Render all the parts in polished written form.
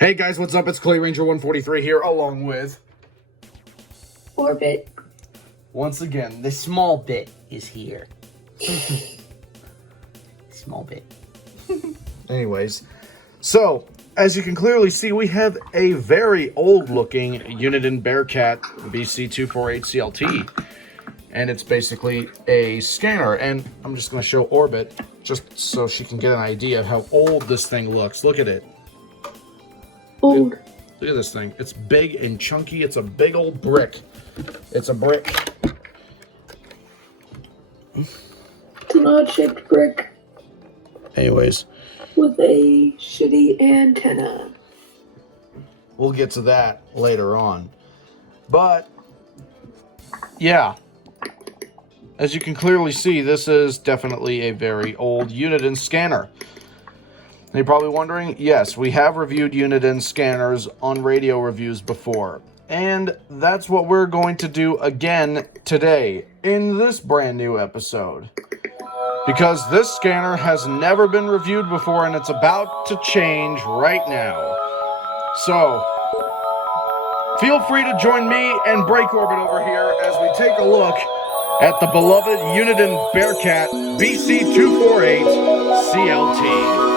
Hey guys, what's up? It's Clay Ranger 143 here, along with Orbit. Once again, the small bit is here. Small bit. Anyways, so as you can clearly see, we have a very old-looking Uniden Bearcat BC248CLT, and it's basically a scanner. And I'm just going to show Orbit just so she can get an idea of how old this thing looks. Look at it. Old. Look at this thing. It's big and chunky. It's a big old brick. It's a brick. It's an odd-shaped brick Anyways, with a shitty antenna. we'll get to that later on. But, yeah. As you can clearly see, this is definitely a very old Uniden scanner. And you're probably wondering, yes, we have reviewed Uniden scanners on radio reviews before. And that's what we're going to do again today in this brand new episode. Because this scanner has never been reviewed before and it's about to change right now. So, feel free to join me and Break Orbit over here as we take a look at the beloved Uniden Bearcat BC248CLT.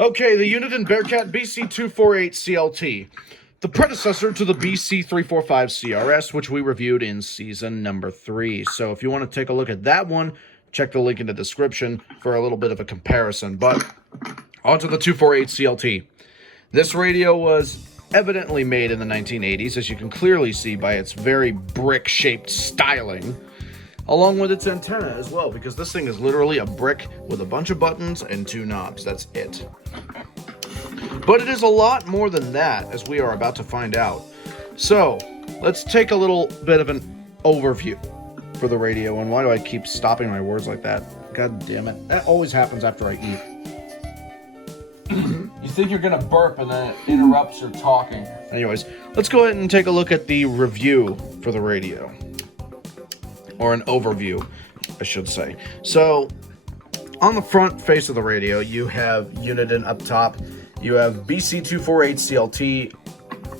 Okay, the Uniden Bearcat BC248CLT, the predecessor to the BC345CRS, which we reviewed in season number 3. So if you want to take a look at that one, check the link in the description for a little bit of a comparison. But onto the 248CLT. This radio was evidently made in the 1980s, as you can clearly see by its very brick-shaped styling, along with its antenna as well, because this thing is literally a brick with a bunch of buttons and 2 knobs. That's it. But it is a lot more than that, as we are about to find out. So, let's take a little bit of an overview for the radio. And why do I keep stopping my words like that? God damn it. That always happens after I eat. You think you're gonna burp and then it interrupts your talking. Anyways, let's go ahead and take a look at the review for the radio. Or an overview, I should say. So, on the front face of the radio, you have Uniden up top. You have BC248CLT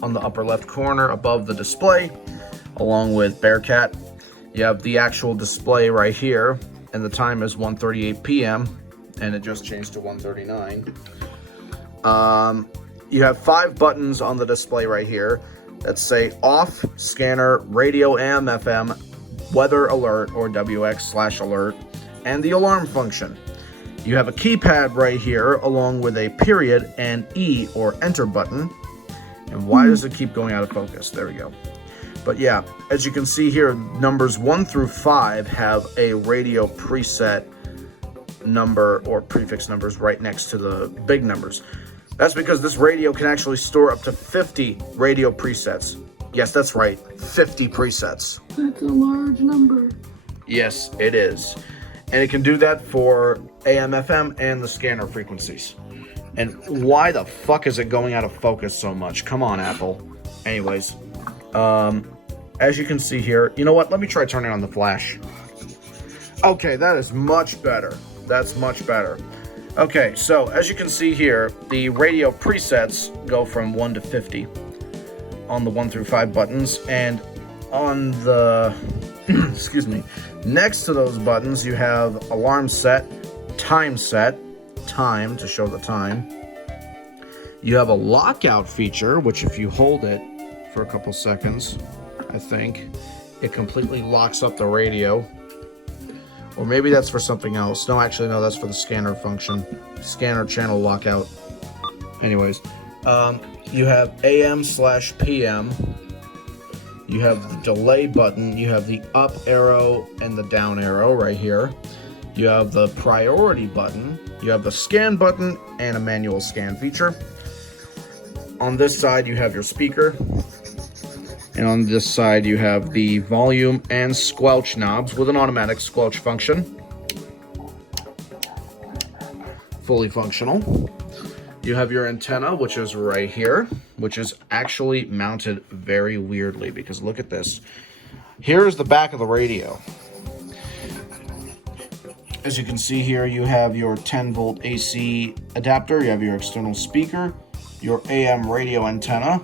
on the upper left corner above the display, along with Bearcat. You have the actual display right here, and the time is 1:38 p.m., and it just changed to 1:39. You have 5 buttons on the display right here that say off, scanner, radio AM, FM, weather alert or WX/alert, and the alarm function. You have a keypad right here along with a period and E or enter button. And why does it keep going out of focus? There we go. But yeah, as you can see here, numbers 1 through 5 have a radio preset number or prefix numbers right next to the big numbers. That's because this radio can actually store up to 50 radio presets. Yes, that's right, 50 presets. That's a large number. Yes, it is. And it can do that for AM, FM, and the scanner frequencies. And why the fuck is it going out of focus so much? Come on, Apple. Anyways, as you can see here, you know what? Let me try turning on the flash. Okay, that is much better. That's much better. Okay, so as you can see here, the radio presets go from 1 to 50 on the 1 through 5 buttons, and on the excuse me, next to those buttons you have alarm set, time to show the time. You have a lockout feature, which if you hold it for a couple seconds, I think, it completely locks up the radio. Or maybe that's for something else. No, actually, no, that's for the scanner function. Scanner channel lockout. Anyways, you have AM/PM. You have the delay button. You have the up arrow and the down arrow right here. You have the priority button. You have the scan button and a manual scan feature. On this side, you have your speaker. And on this side, you have the volume and squelch knobs with an automatic squelch function. Fully functional. You have your antenna, which is right here, which is actually mounted very weirdly because look at this. Here's the back of the radio. As you can see here, you have your 10-volt AC adapter, you have your external speaker, your AM radio antenna,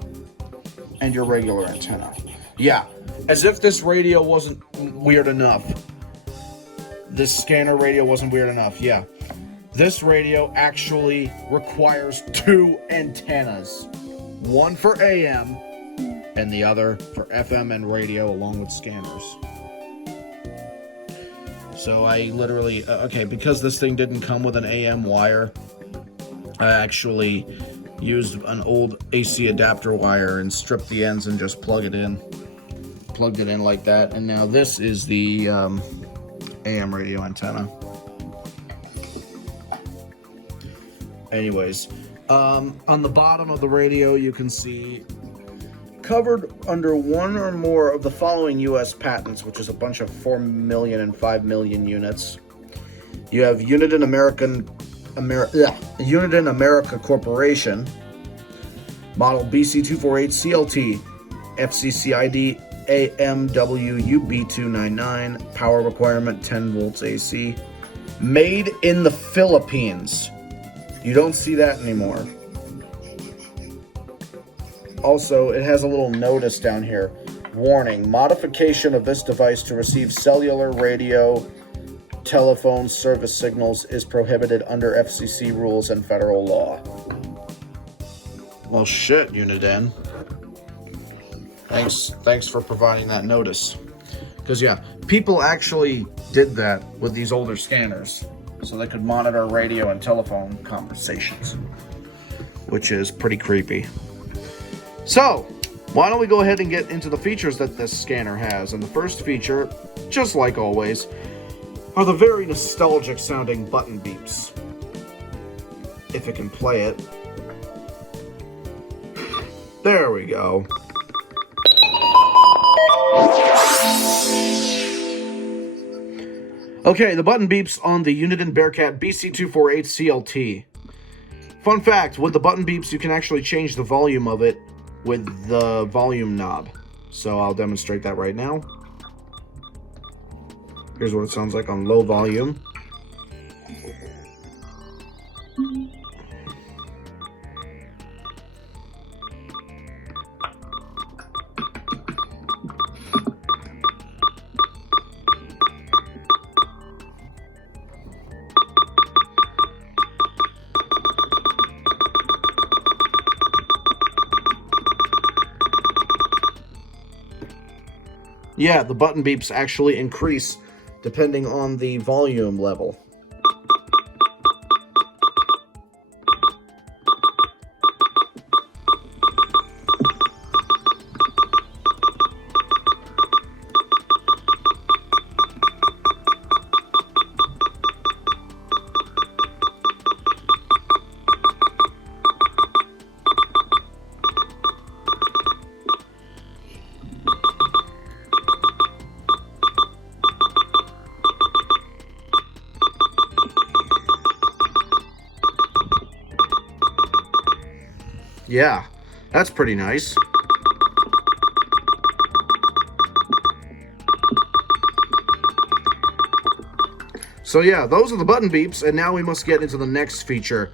and your regular antenna. Yeah, as if this radio wasn't weird enough. This scanner radio wasn't weird enough, yeah. This radio actually requires 2 antennas. One for AM and the other for FM and radio along with scanners. So I literally, okay, because this thing didn't come with an AM wire, I actually used an old AC adapter wire and stripped the ends and just plugged it in like that. And now this is the AM radio antenna. Anyways, on the bottom of the radio, you can see covered under one or more of the following U.S. patents, which is a bunch of 4 million and 5 million units. You have Uniden America Corporation, model BC248CLT, FCC ID AMWUB299, power requirement 10 volts AC, made in the Philippines. You don't see that anymore. Also, it has a little notice down here. Warning, modification of this device to receive cellular, radio, telephone service signals is prohibited under FCC rules and federal law. Well, shit, Uniden. Thanks for providing that notice. Because, yeah, people actually did that with these older scanners so they could monitor radio and telephone conversations, which is pretty creepy. So, why don't we go ahead and get into the features that this scanner has. And the first feature, just like always, are the very nostalgic sounding button beeps. If it can play it. There we go. Okay, the button beeps on the Uniden Bearcat BC248CLT. Fun fact, with the button beeps, you can actually change the volume of it with the volume knob. So I'll demonstrate that right now. Here's what it sounds like on low volume. Yeah, the button beeps actually increase depending on the volume level. Yeah, that's pretty nice. So yeah, those are the button beeps, and now we must get into the next feature,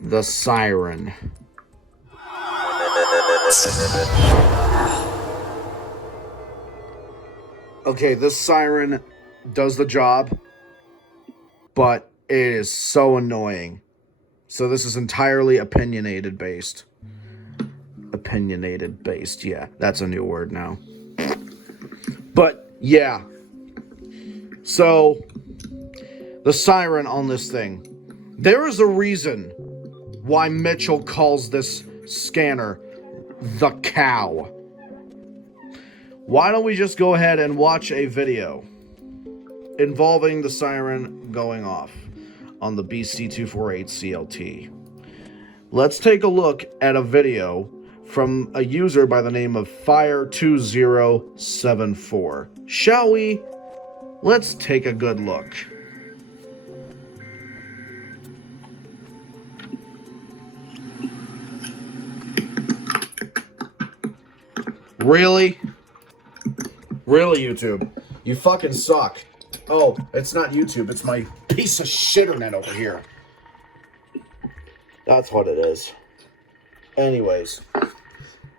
the Siren. Okay, this Siren does the job, but it is so annoying. So this is entirely opinionated based. Opinionated based, yeah. That's a new word now. But, yeah. So, the siren on this thing. There is a reason why Mitchell calls this scanner the cow. Why don't we just go ahead and watch a video involving the siren going off on the BC248CLT. Let's take a look at a video from a user by the name of Fire2074. Shall we? Let's take a good look. Really? Really, YouTube? You fucking suck. Oh, it's not YouTube, it's my piece of shitternet over here. That's what it is. Anyways,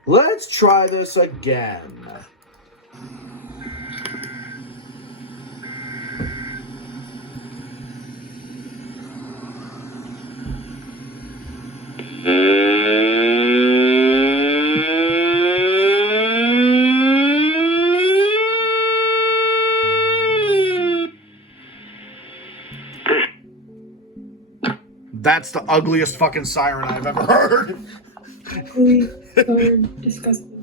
let's try this again. That's the ugliest fucking siren I've ever heard. We are disgusting.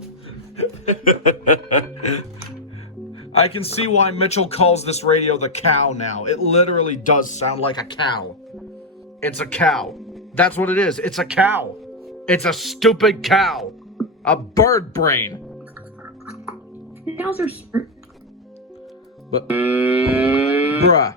I can see why Mitchell calls this radio the cow now. It literally does sound like a cow. It's a cow. That's what it is. It's a cow. It's a stupid cow. A bird brain. Cows are smart. But, bruh.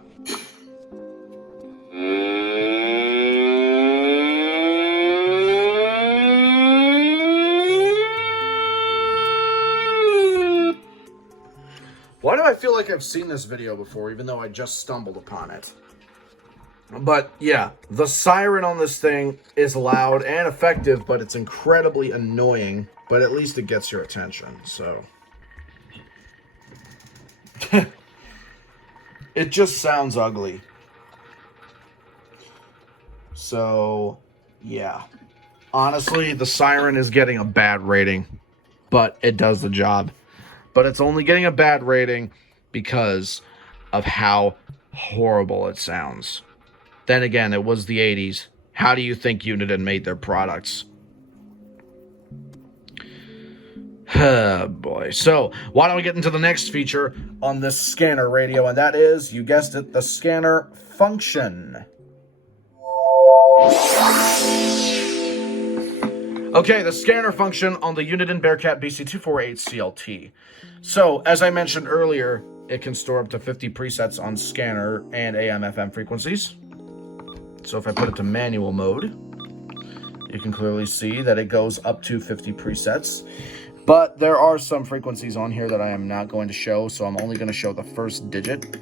Why do I feel like I've seen this video before, even though I just stumbled upon it? But, yeah, the siren on this thing is loud and effective, but it's incredibly annoying. But at least it gets your attention, so... It just sounds ugly. So, yeah. Honestly, the siren is getting a bad rating, but it does the job. But it's only getting a bad rating because of how horrible it sounds. Then again, it was the 80s. How do you think Uniden made their products? Oh boy. So, why don't we get into the next feature on this scanner radio, and that is, you guessed it, the scanner function. Okay, the scanner function on the Uniden Bearcat BC248CLT. So, as I mentioned earlier, it can store up to 50 presets on scanner and AM/FM frequencies. So if I put it to manual mode, you can clearly see that it goes up to 50 presets. But there are some frequencies on here that I am not going to show, so I'm only going to show the first digit.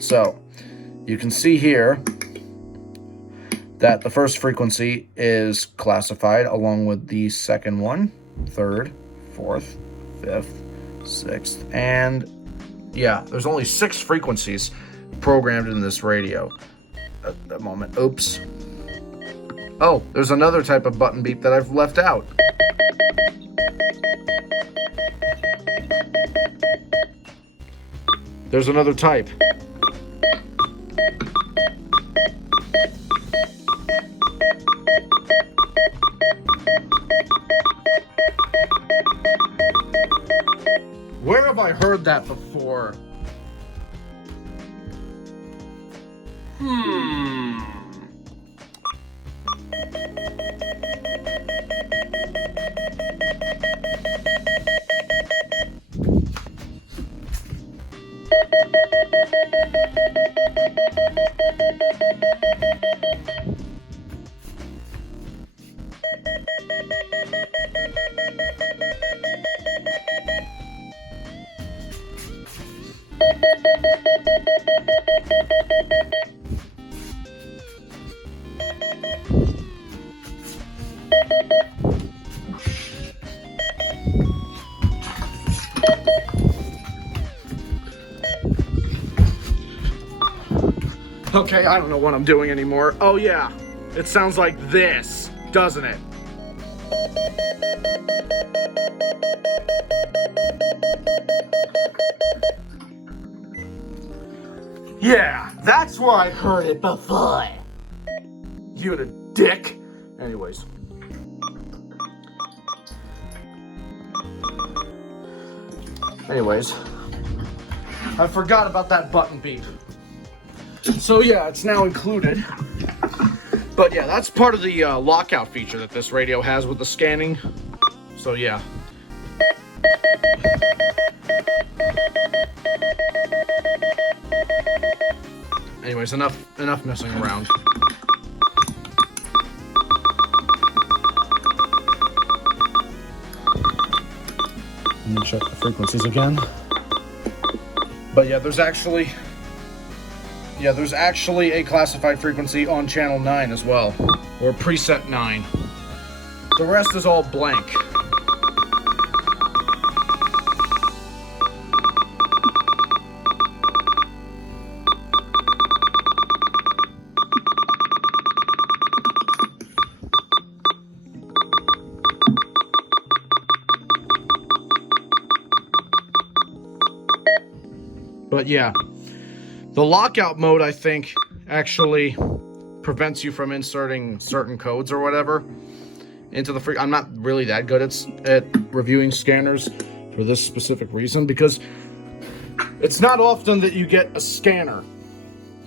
So, you can see here that the first frequency is classified along with the second one, third, fourth, fifth, sixth, and yeah, there's only 6 frequencies programmed in this radio at the moment. Oops. Oh, there's another type of button beep that I've left out. There's another type. Where have I heard that before? Okay, I don't know what I'm doing anymore. Oh yeah, It sounds like this, doesn't it? Yeah, that's where I heard it before. You the dick. Anyways. I forgot about that button beep. So yeah, it's now included. But yeah, that's part of the lockout feature that this radio has with the scanning. So yeah. Anyways, enough messing around. Let me check the frequencies again. But yeah, there's actually a classified frequency on channel 9 as well, or preset 9. The rest is all blank. But yeah, the lockout mode, I think, actually prevents you from inserting certain codes or whatever into the I'm not really that good at reviewing scanners for this specific reason, because it's not often that you get a scanner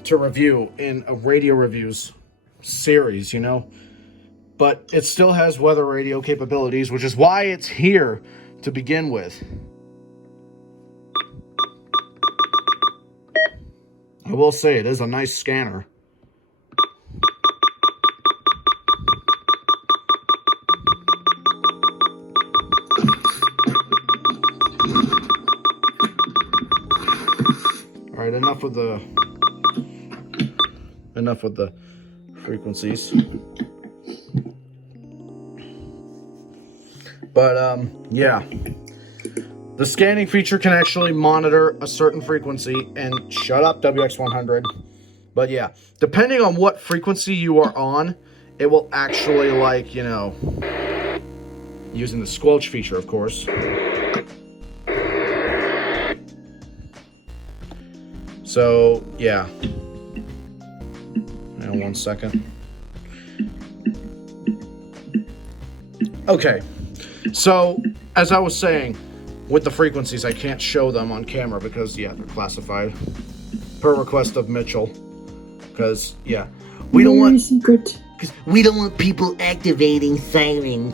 to review in a radio reviews series, you know? But it still has weather radio capabilities, which is why it's here to begin with. I will say it is a nice scanner. All right, enough with the frequencies. But yeah. The scanning feature can actually monitor a certain frequency and shut up WX100. But yeah, depending on what frequency you are on, it will actually, like, you know, using the squelch feature, of course. So, yeah. Hang on 1 second. Okay. So, as I was saying, with the frequencies, I can't show them on camera because, yeah, they're classified. Per request of Mitchell. Because, yeah, we don't want people activating Siren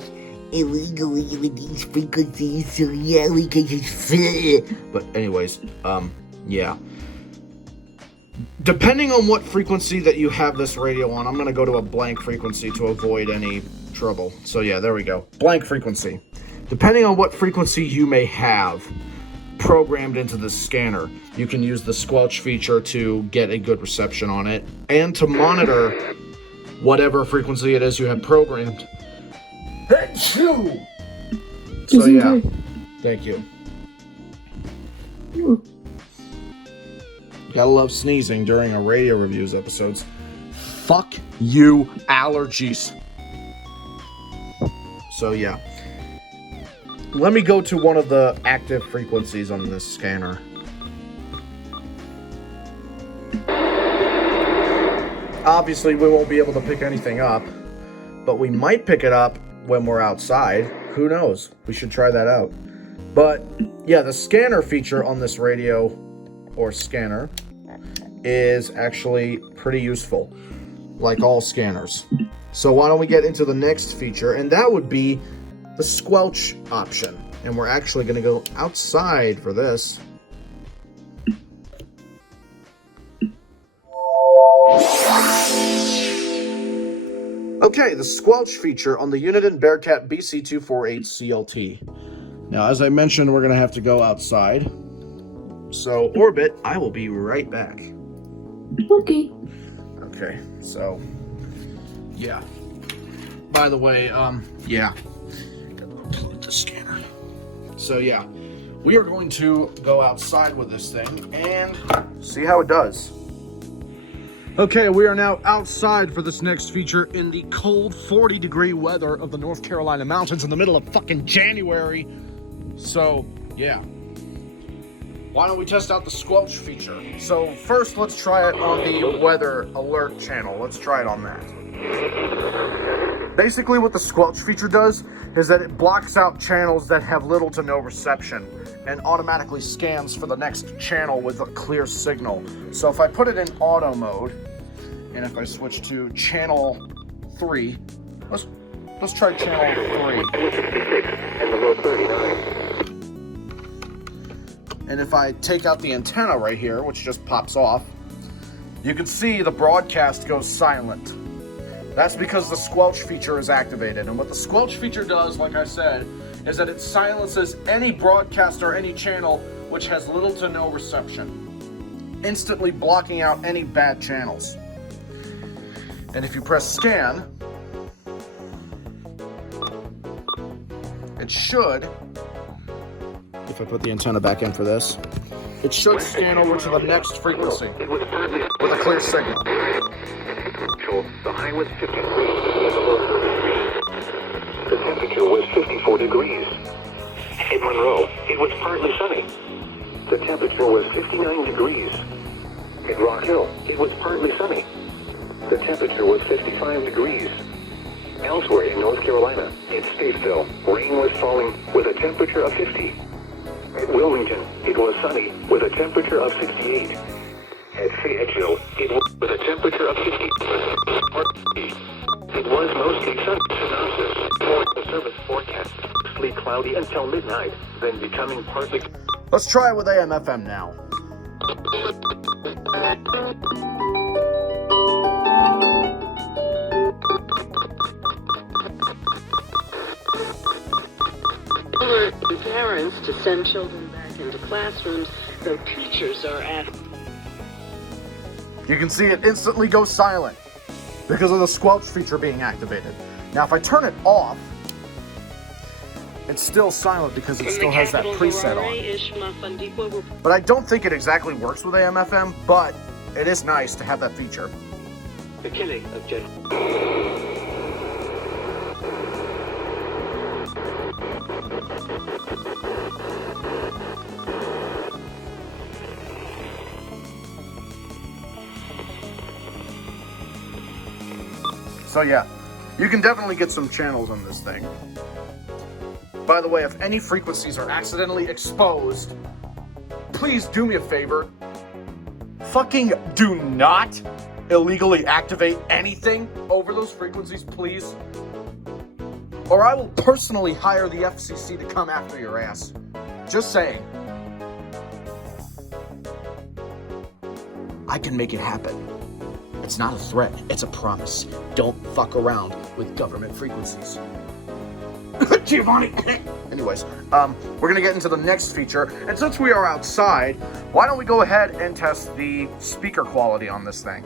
illegally with these frequencies, so yeah, we can just... But anyways, yeah. Depending on what frequency that you have this radio on, I'm going to go to a blank frequency to avoid any trouble. So yeah, there we go. Blank frequency. Depending on what frequency you may have programmed into the scanner, you can use the squelch feature to get a good reception on it and to monitor whatever frequency it is you have programmed. So yeah, thank you. Gotta love sneezing during a radio reviews episodes. Fuck you, allergies. So yeah. Let me go to one of the active frequencies on this scanner. Obviously, we won't be able to pick anything up, but we might pick it up when we're outside. Who knows? We should try that out. But yeah, the scanner feature on this radio, or scanner, is actually pretty useful, like all scanners. So why don't we get into the next feature, and that would be the squelch option. And we're actually going to go outside for this. Okay, the squelch feature on the Uniden Bearcat BC248CLT. Now, as I mentioned, we're going to have to go outside. So, orbit, I will be right back. Okay. Okay, so, yeah. By the way, yeah. Upload the scanner. So, yeah. We are going to go outside with this thing and see how it does. Okay, we are now outside for this next feature in the cold 40-degree weather of the North Carolina mountains in the middle of fucking January. So, yeah. Why don't we test out the Squelch feature? So first, let's try it on the weather alert channel. Let's try it on that. Basically, what the Squelch feature does is that it blocks out channels that have little to no reception and automatically scans for the next channel with a clear signal. So if I put it in auto mode, and if I switch to channel 3, let's try channel 3. And if I take out the antenna right here, which just pops off, you can see the broadcast goes silent. That's because the Squelch feature is activated. And what the Squelch feature does, like I said, is that it silences any broadcast or any channel which has little to no reception, instantly blocking out any bad channels. And if you press scan, it should, if I put the antenna back in for this, it should scan over to the next frequency with a clear signal. The high was 53, the low 33. The temperature was 54 degrees. In Monroe, it was partly sunny. The temperature was 59 degrees. In Rock Hill, it was partly sunny. The temperature was 55 degrees. Elsewhere in North Carolina, it stayed still. Rain was falling with a temperature of 50. At Wilmington, it was sunny with a temperature of 68. At Fayetteville, it was with a temperature of 50. It was mostly sunny. Synopsis. The service forecast. Mostly cloudy until midnight, then becoming partly. Let's try it with AM/FM now. Alert parents to send children back into classrooms, though teachers are at. You can see it instantly goes silent because of the Squelch feature being activated. Now, if I turn it off, it's still silent because it still has that preset on. But I don't think it exactly works with AM/FM, but it is nice to have that feature. The killing of General. So yeah, you can definitely get some channels on this thing. By the way, if any frequencies are accidentally exposed, please do me a favor. Fucking do not illegally activate anything over those frequencies, please. Or I will personally hire the FCC to come after your ass. Just saying. I can make it happen. It's not a threat, it's a promise. Don't fuck around with government frequencies. Giovanni! Anyways, we're gonna get into the next feature, and since we are outside, why don't we go ahead and test the speaker quality on this thing.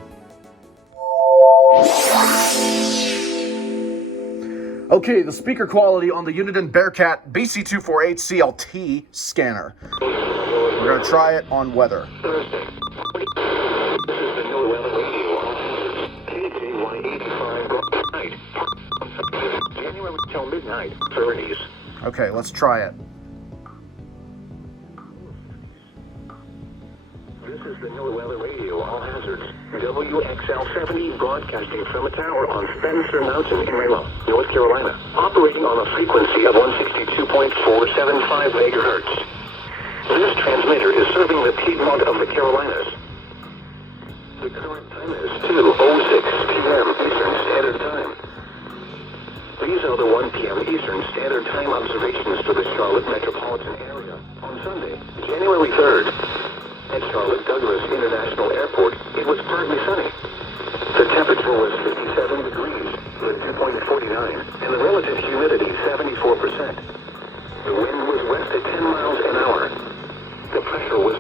Okay, the speaker quality on the Uniden Bearcat BC248CLT scanner. We're gonna try it on weather. January till midnight, 30s. Okay, let's try it. This is the NOAA Weather Radio, all hazards. WXL-70 broadcasting from a tower on Spencer Mountain in Ramo, North Carolina, operating on a frequency of 162.475 megahertz. This transmitter is serving the Piedmont of the Carolinas. The current time is 2:06 p.m. Eastern Standard Time. These are the 1 p.m. Eastern Standard Time observations for the Charlotte metropolitan area on Sunday, January 3rd. At Charlotte Douglas International Airport, it was partly sunny. The temperature was 57 degrees, with dew point 49, and the relative humidity 74%. The wind was west at 10 miles an hour. The pressure was...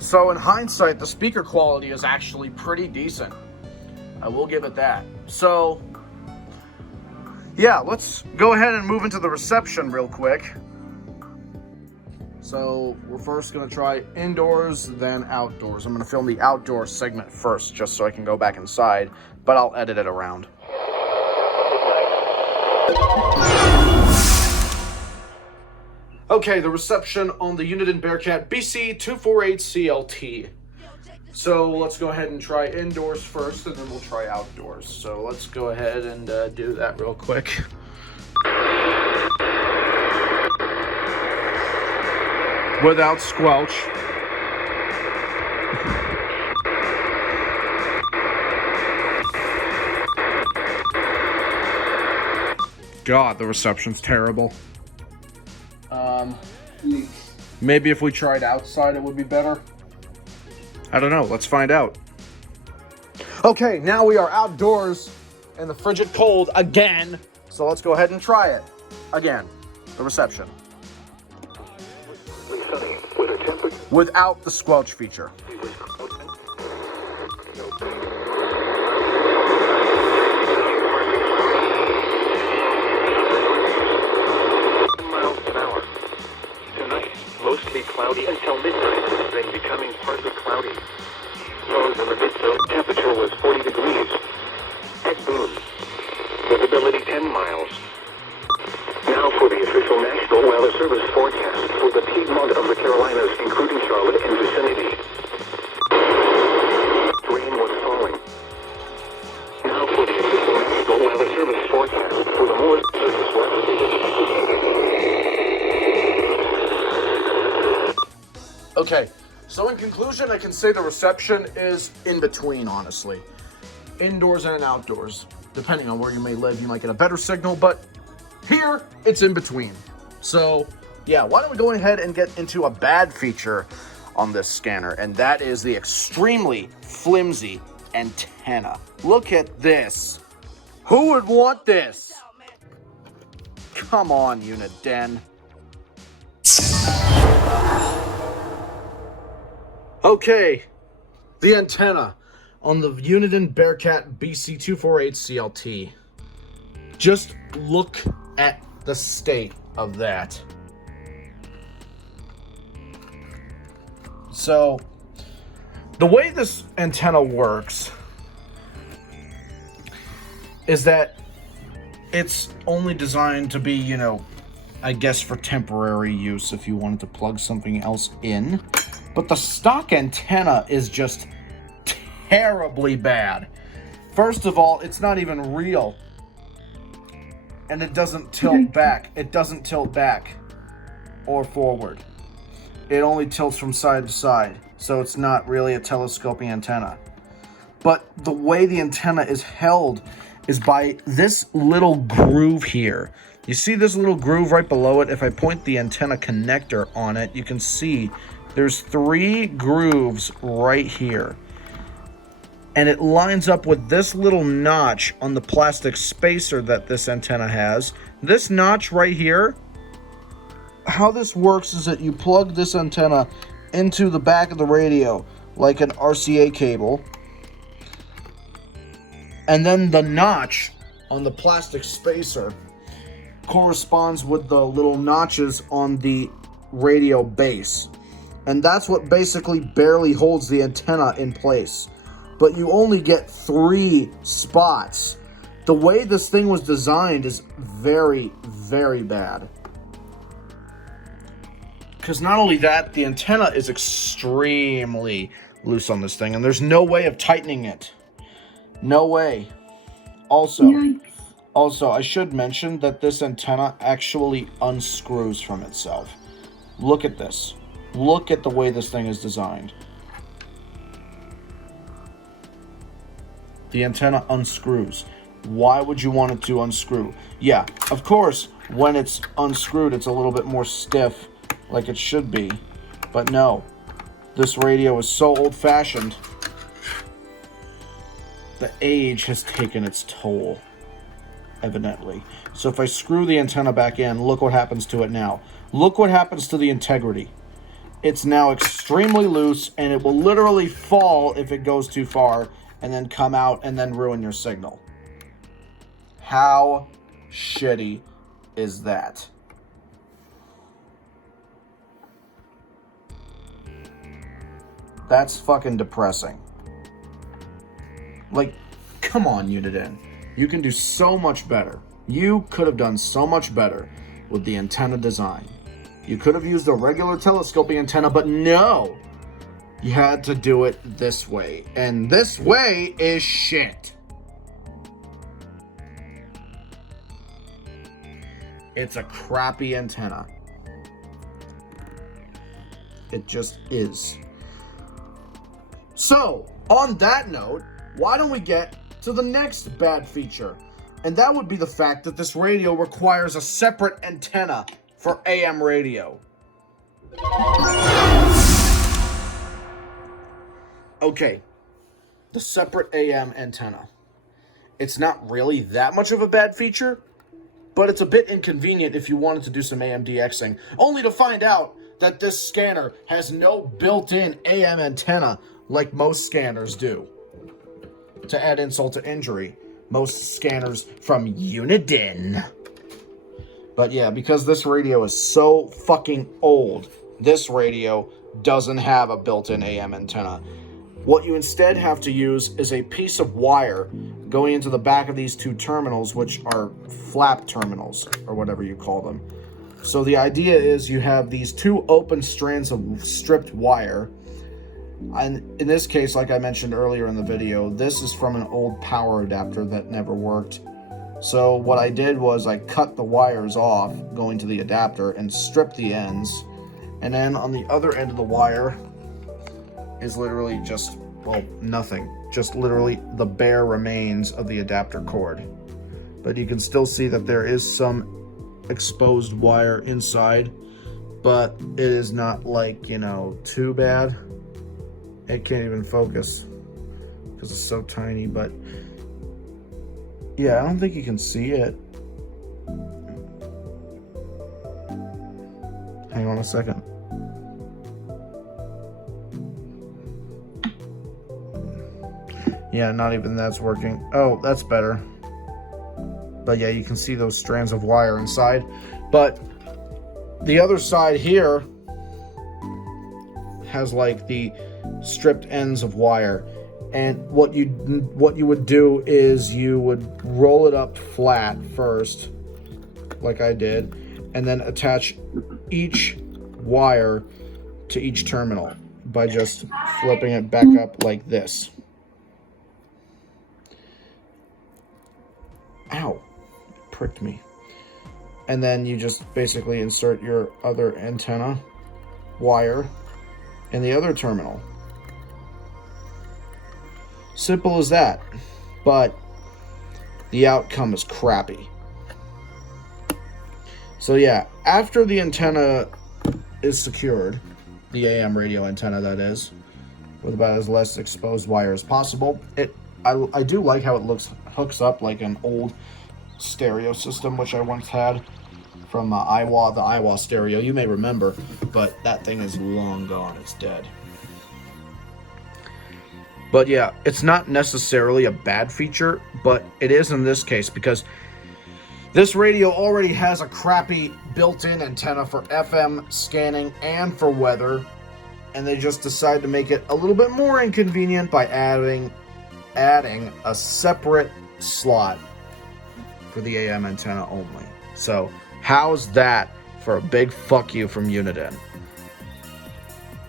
So in hindsight, the speaker quality is actually pretty decent. I will give it that. So, yeah, let's go ahead and move into the reception real quick. So we're first gonna try indoors, then outdoors. I'm gonna film the outdoor segment first, just so I can go back inside, but I'll edit it around. Okay, the reception on the Uniden Bearcat BC248CLT. So let's go ahead and try indoors first, and then we'll try outdoors. So let's go ahead and do that real quick. Without squelch. God, the reception's terrible. Maybe if we tried outside it would be better. I don't know, let's find out. Okay, now we are outdoors in the frigid cold again. So let's go ahead and try it. Again, the reception. Without the squelch feature. Miles an hour. Tonight, mostly cloudy until midnight, then becoming partly cloudy. Lows in the mid-zone, temperature was 40 degrees. At Boone. Visibility 10 miles. Now for the official National Weather Service forecast for the Piedmont of the Carolinas, including Charlotte and vicinity. Rain was falling. Now for the official National Weather Service forecast for the Morris Surface weather. Okay, so in conclusion, I can say the reception is in between, honestly. Indoors and outdoors. Depending on where you may live, you might get a better signal, but here, it's in between. So, yeah, why don't we go ahead and get into a bad feature on this scanner, and that is the extremely flimsy antenna. Look at this. Who would want this? Come on, Uniden. Okay, the antenna on the Uniden Bearcat BC248CLT. Just look at the state of that. So, the way this antenna works is that it's only designed to be, you know, I guess for temporary use if you wanted to plug something else in. But the stock antenna is just terribly bad. First of all, it's not even real. And it doesn't tilt back. It doesn't tilt back or forward. It only tilts from side to side. So it's not really a telescoping antenna. But the way the antenna is held is by this little groove here. You see this little groove right below it? If I point the antenna connector on it, you can see there's 3 grooves right here. And it lines up with this little notch on the plastic spacer that this antenna has. This notch right here, how this works is that you plug this antenna into the back of the radio like an RCA cable. And then the notch on the plastic spacer corresponds with the little notches on the radio base. And that's what basically barely holds the antenna in place. But you only get 3 spots. The way this thing was designed is very, very bad. Because not only that, the antenna is extremely loose on this thing, and there's no way of tightening it. No way. Also, I should mention that this antenna actually unscrews from itself. Look at this. Look at the way this thing is designed. The antenna unscrews. Why would you want it to unscrew? Yeah, of course, when it's unscrewed, it's a little bit more stiff, like it should be. But no, this radio is so old-fashioned. The age has taken its toll, evidently. So if I screw the antenna back in, look what happens to it now. Look what happens to the integrity. It's now extremely loose, and it will literally fall if it goes too far, and then come out and then ruin your signal. How shitty is that? That's fucking depressing. Like, come on, Uniden. You can do so much better. You could have done so much better with the antenna design. You could have used a regular telescoping antenna, but no! You had to do it this way. And this way is shit. It's a crappy antenna. It just is. So, on that note, why don't we get to the next bad feature? And that would be the fact that this radio requires a separate antenna for AM radio. Okay, the separate AM antenna. It's not really that much of a bad feature, but it's a bit inconvenient if you wanted to do some AM DXing, only to find out that this scanner has no built-in AM antenna like most scanners do. To add insult to injury, most scanners from Uniden. But yeah, because this radio is so fucking old, this radio doesn't have a built-in AM antenna. What you instead have to use is a piece of wire going into the back of these two terminals, which are flap terminals, or whatever you call them. So the idea is you have these two open strands of stripped wire. And in this case, like I mentioned earlier in the video, this is from an old power adapter that never worked. So what I did was I cut the wires off going to the adapter and stripped the ends. And then on the other end of the wire is literally just, well, nothing. Just literally the bare remains of the adapter cord. But you can still see that there is some exposed wire inside, but it is not like, you know, too bad. It can't even focus because it's so tiny, but yeah, I don't think you can see it. Hang on a second. Yeah, not even that's working. Oh, that's better. But yeah, you can see those strands of wire inside. But the other side here has like the stripped ends of wire. And what you would do is you would roll it up flat first, like I did, and then attach each wire to each terminal by just flipping it back up like this. Ow, pricked me. And then you just basically insert your other antenna wire in the other terminal. Simple as that, but the outcome is crappy. So yeah, after the antenna is secured, the AM radio antenna that is, with about as less exposed wire as possible, I do like how it hooks up like an old stereo system, which I once had from the Iowa stereo. You may remember, but that thing is long gone. It's dead. But yeah, it's not necessarily a bad feature, but it is in this case because this radio already has a crappy built-in antenna for FM scanning and for weather, and they just decided to make it a little bit more inconvenient by adding a separate slot for the AM antenna only. So how's that for a big fuck you from Uniden?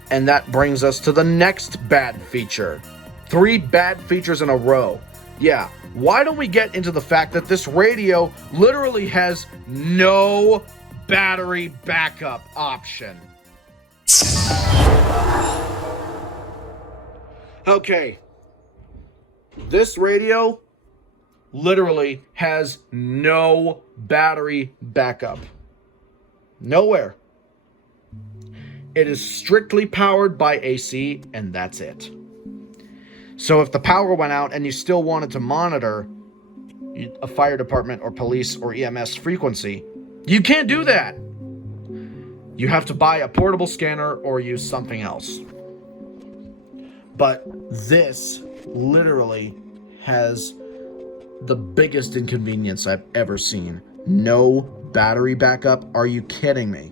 And that brings us to the next bad feature. 3 bad features in a row. Yeah, why don't we get into the fact that this radio literally has no battery backup option? Okay. This radio literally has no battery backup. Nowhere. It is strictly powered by AC, and that's it. So if the power went out and you still wanted to monitor a fire department or police or EMS frequency, you can't do that. You have to buy a portable scanner or use something else. But this literally has the biggest inconvenience I've ever seen. No battery backup? Are you kidding me?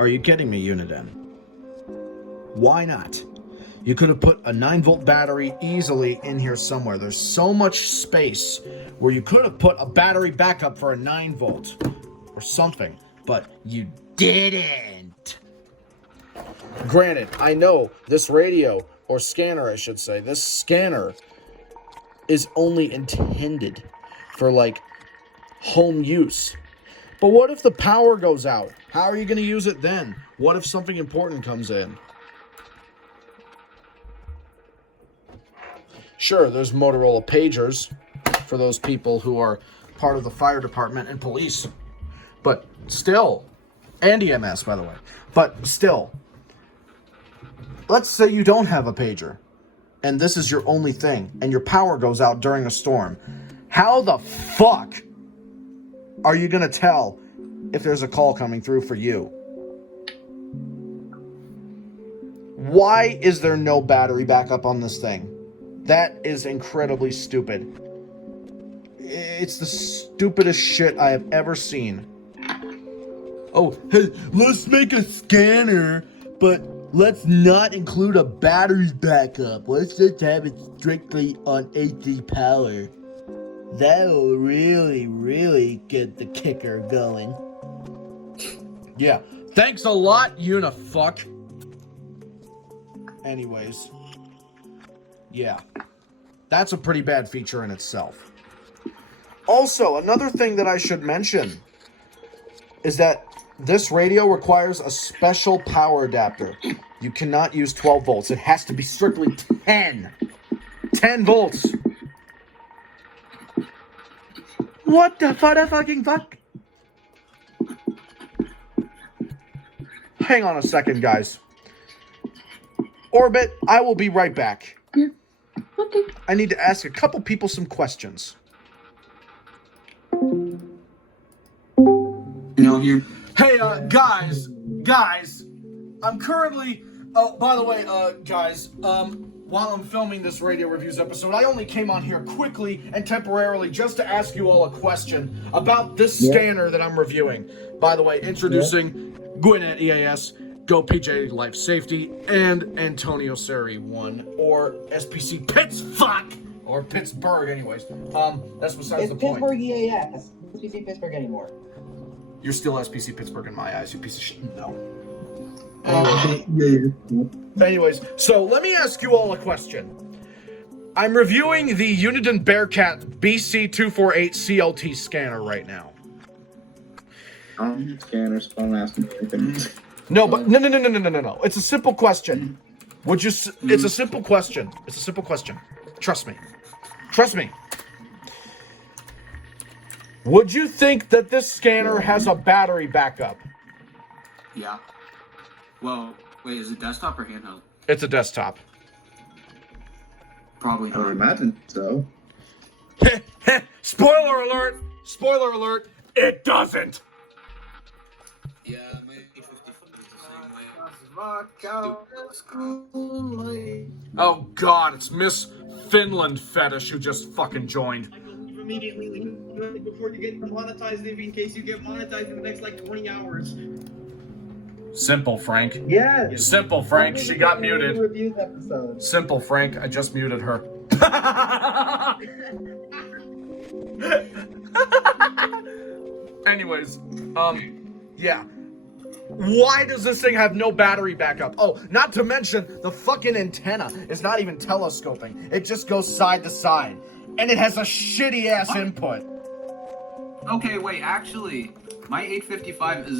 Are you kidding me, Uniden? Why not? You could have put a 9-volt battery easily in here somewhere. There's so much space where you could have put a battery backup for a 9-volt or something, but you didn't. Granted, I know this radio, or scanner I should say, this scanner is only intended for like home use. But what if the power goes out? How are you going to use it then? What if something important comes in? Sure, there's Motorola pagers for those people who are part of the fire department and police. But still, and EMS, by the way. But still, let's say you don't have a pager, and this is your only thing, and your power goes out during a storm. How the fuck are you going to tell if there's a call coming through for you? Why is there no battery backup on this thing? That is incredibly stupid. It's the stupidest shit I have ever seen. Oh, hey, let's make a scanner, but let's not include a battery backup. Let's just have it strictly on AC power. That'll really get the kicker going. Yeah. Thanks a lot, Unifuck. Anyways. Yeah. That's a pretty bad feature in itself. Also, another thing that I should mention is that this radio requires a special power adapter. You cannot use 12 volts. It has to be strictly 10. 10 volts. What the fucking fuck? Hang on a second, guys. Orbit, I will be right back. Yeah. Okay. I need to ask a couple people some questions. Here. Hey, guys, I'm currently, oh, by the way, guys, while I'm filming this Radio Reviews episode, I only came on here quickly and temporarily just to ask you all a question about this scanner that I'm reviewing. By the way, introducing Gwinnett EAS, Go PJ Life Safety, and Antonio Seri 1, or SPC or Pittsburgh, anyways. That's besides the point. Pittsburgh EAS. SPC Pittsburgh anymore. You're still SPC Pittsburgh in my eyes, you piece of shit. No. Anyways, so let me ask you all a question. I'm reviewing the Uniden Bearcat BC248CLT scanner right now. Scanners, phone asking anything. No, but no. It's a simple question. Would you? It's a simple question. It's a simple question. Trust me. Trust me. Would you think that this scanner has a battery backup? Yeah. Well, wait, is it desktop or handheld? It's a desktop. Probably I would not. imagine so. Spoiler alert! Spoiler alert! It doesn't! Yeah, my 855 is the same way. Oh god, it's Miss Finland Fetish who just fucking joined. Immediately before you get monetized, in case you get monetized in the next like 20 hours. Simple, Frank. Yes. Simple, Frank. She got muted. Reviews episode. Simple, Frank. I just muted her. Anyways, yeah. Why does this thing have no battery backup? Oh, not to mention, the fucking antenna is not even telescoping. It just goes side to side. And it has a shitty-ass input. Okay, wait, actually, my 855 is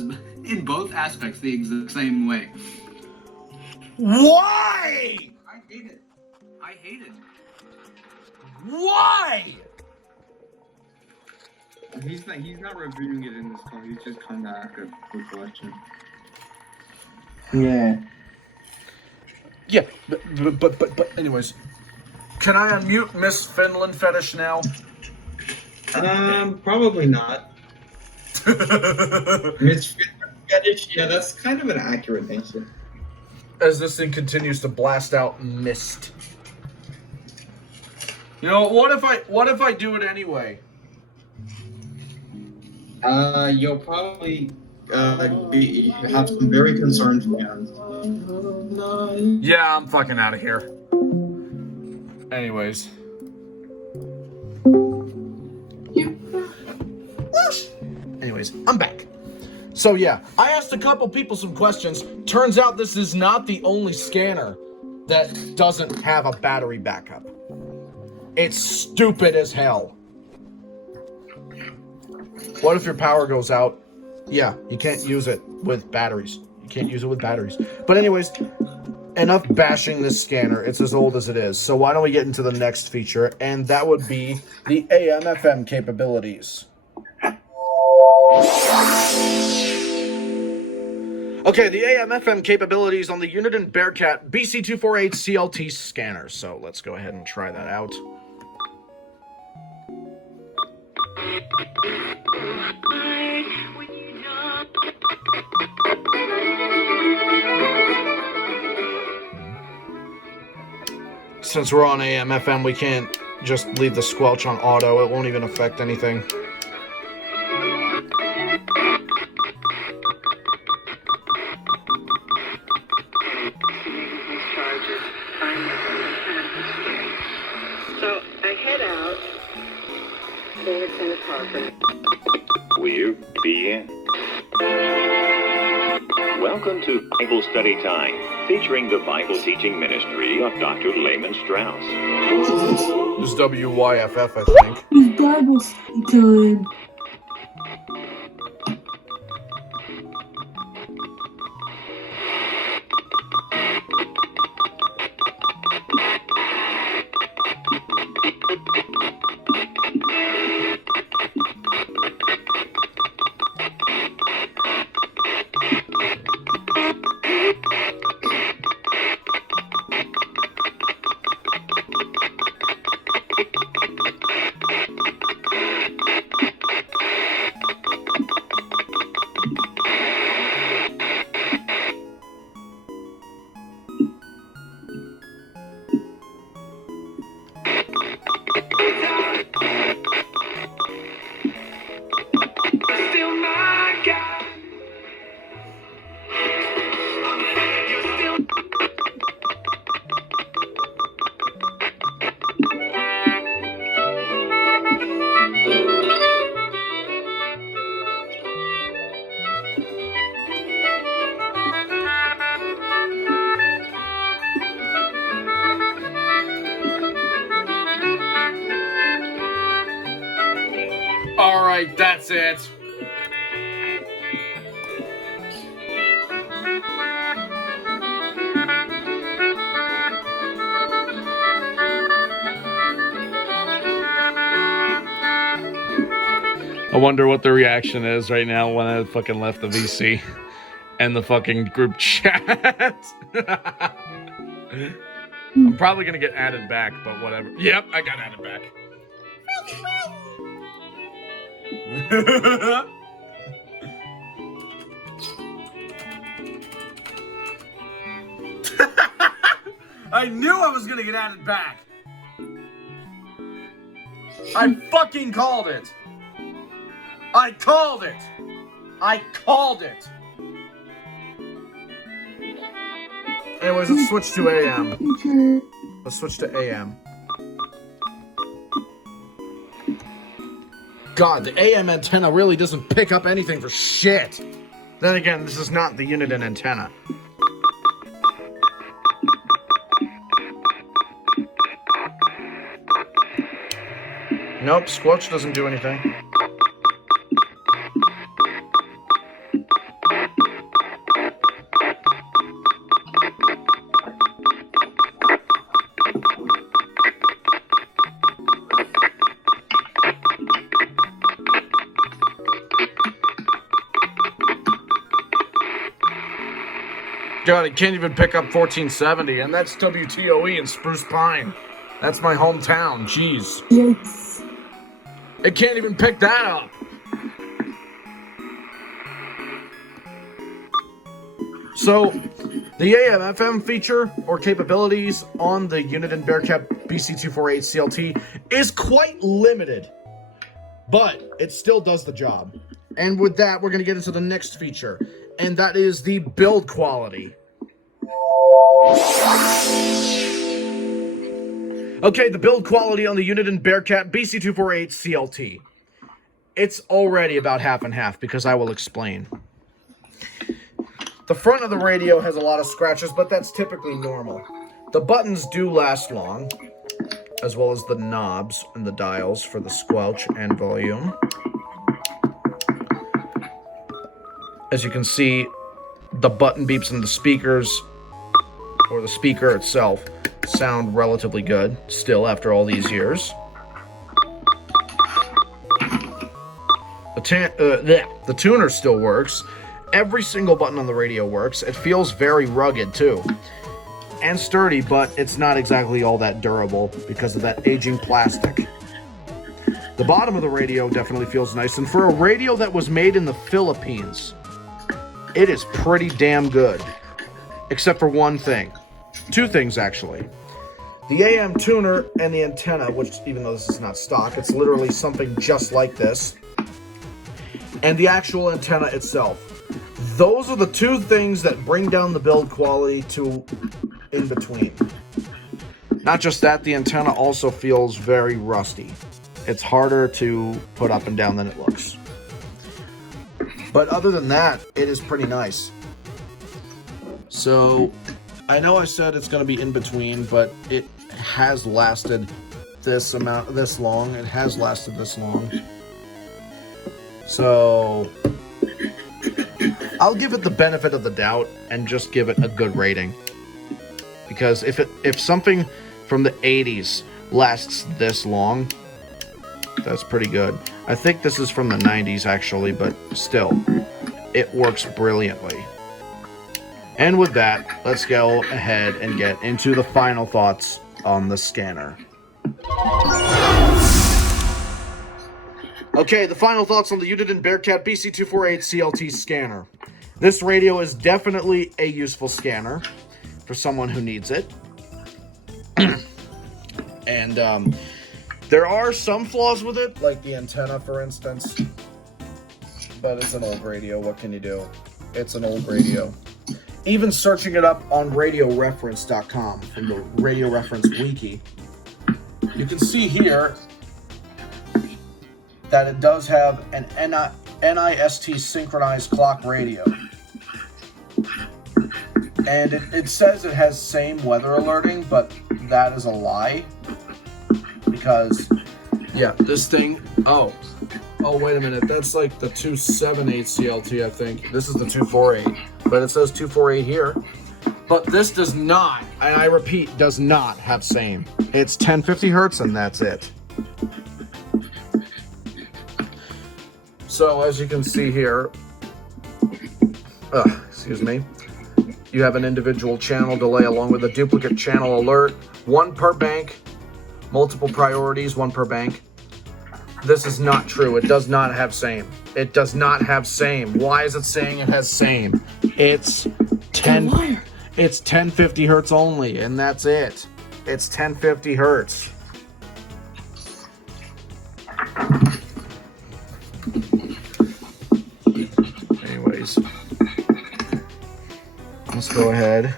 in both aspects the exact same way. Why? I hate it. I hate it. Why? He's not reviewing it in this call. He's just kind of asking a question. Yeah. Yeah, but anyways. Can I unmute Miss Finland Fetish now? Probably not. Miss Fetish, yeah, that's kind of an accurate answer. As this thing continues to blast out mist. You know, what if I do it anyway? You'll probably have some very concerned fans. Yeah, I'm fucking out of here. Anyways. Anyways, I'm back. So yeah, I asked a couple people some questions. Turns out this is not the only scanner that doesn't have a battery backup. It's stupid as hell. What if your power goes out? Yeah, you can't use it with batteries. You can't use it with batteries. But anyways, enough bashing this scanner. It's as old as it is. So why don't we get into the next feature, and that would be the AM/FM capabilities. Okay, the AM/FM capabilities on the Uniden Bearcat BC248CLT scanner. So let's go ahead and try that out. Since we're on AM/FM, we can't just leave the squelch on auto. It won't even affect anything. So I head out. David's in the car. We'll begin. Welcome to Bible Study Time, featuring the Bible teaching ministry of Dr. Lehman Strauss. This is WYFF, I think. It's Bible study time. Alright, that's it. I wonder what the reaction is right now when I fucking left the VC and the fucking group chat. I'm probably gonna get added back, but whatever. Yep, I got added back. I knew I was gonna get added back. I fucking called it. I called it. I called it. Anyways, let's switch to AM. Let's switch to AM. God, the AM antenna really doesn't pick up anything for shit. Then again, this is not the Uniden antenna. Nope, Squelch doesn't do anything. God, it can't even pick up 1470, and that's WTOE in Spruce Pine. That's my hometown, jeez. Yes. It can't even pick that up. So, the AM/FM feature or capabilities on the Uniden Bearcat BC248CLT is quite limited, but it still does the job. And with that, we're going to get into the next feature, and that is the build quality. Okay, the build quality on the Uniden Bearcat BC248CLT. It's already about half and half, because I will explain. The front of the radio has a lot of scratches, but that's typically normal. The buttons do last long, as well as the knobs and the dials for the squelch and volume. As you can see, the button beeps in the speakers, or the speaker itself, sound relatively good still after all these years. The tuner still works. Every single button on the radio works. It feels very rugged too, and sturdy, but it's not exactly all that durable because of that aging plastic. The bottom of the radio definitely feels nice, and for a radio that was made in the Philippines, it is pretty damn good, except for one thing. Two things, actually. The AM tuner and the antenna, which, even though this is not stock, it's literally something just like this, and the actual antenna itself. Those are the two things that bring down the build quality to in between. Not just that, the antenna also feels very rusty. It's harder to put up and down than it looks. But other than that, it is pretty nice. So, I know I said it's going to be in between, but it has lasted this long. It has lasted this long. So, I'll give it the benefit of the doubt and just give it a good rating. Because if something from the 80s lasts this long, that's pretty good. I think this is from the 90s actually, but still, it works brilliantly. And with that, let's go ahead and get into the final thoughts on the scanner. Okay, the final thoughts on the Uniden Bearcat BC248CLT scanner. This radio is definitely a useful scanner for someone who needs it. And there are some flaws with it, like the antenna, for instance. But it's an old radio. What can you do? It's an old radio. Even searching it up on radioreference.com from the Radio Reference Wiki, you can see here that it does have an NIST synchronized clock radio. And it says it has same weather alerting, but that is a lie. Because, yeah, this thing, oh, wait a minute, that's like the 278 CLT, I think. This is the 248, but it says 248 here. But this does not, and I repeat, does not have same. It's 1050 hertz, and that's it. So, as you can see here, excuse me, you have an individual channel delay along with a duplicate channel alert, one per bank, multiple priorities, one per bank. This is not true. It does not have same. It does not have same. Why is it saying it has same? It's 1050 hertz only, and that's it. It's 1050 hertz. Anyways, let's go ahead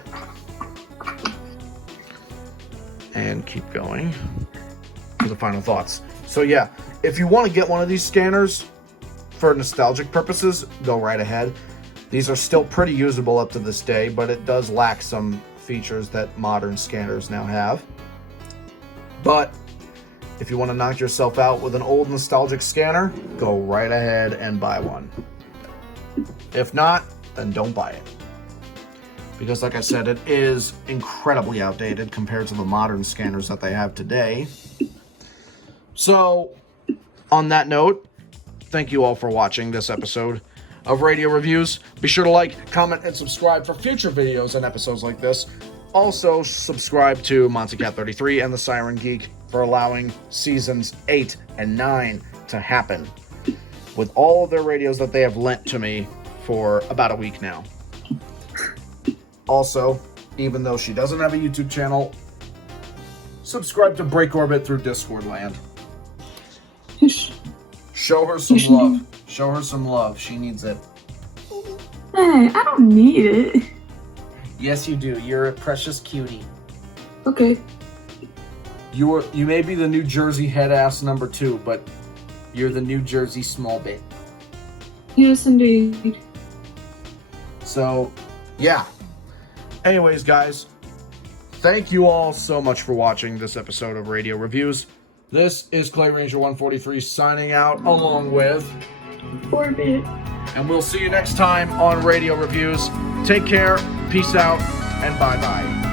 and keep going to the final thoughts. So yeah, if you want to get one of these scanners for nostalgic purposes, go right ahead. These are still pretty usable up to this day, but it does lack some features that modern scanners now have. But if you want to knock yourself out with an old nostalgic scanner, go right ahead and buy one. If not, then don't buy it. Because like I said, it is incredibly outdated compared to the modern scanners that they have today. So, on that note, thank you all for watching this episode of Radio Reviews. Be sure to like, comment, and subscribe for future videos and episodes like this. Also, subscribe to MontyCat33 and the Siren Geek for allowing seasons 8 and 9 to happen with all of their radios that they have lent to me for about a week now. Also, even though she doesn't have a YouTube channel, subscribe to Break Orbit through Discord land. Show her some love. Show her some love. She needs it. Hey, I don't need it. Yes, you do. You're a precious cutie. Okay. You may be the New Jersey head ass number 2, but You're the New Jersey small bit. Yes, indeed. so yeah. Anyways, guys, thank you all so much for watching this episode of Radio Reviews. This is Clay Ranger 143 signing out along with, 4-bit. and we'll see you next time on Radio Reviews. Take care, peace out, and bye-bye.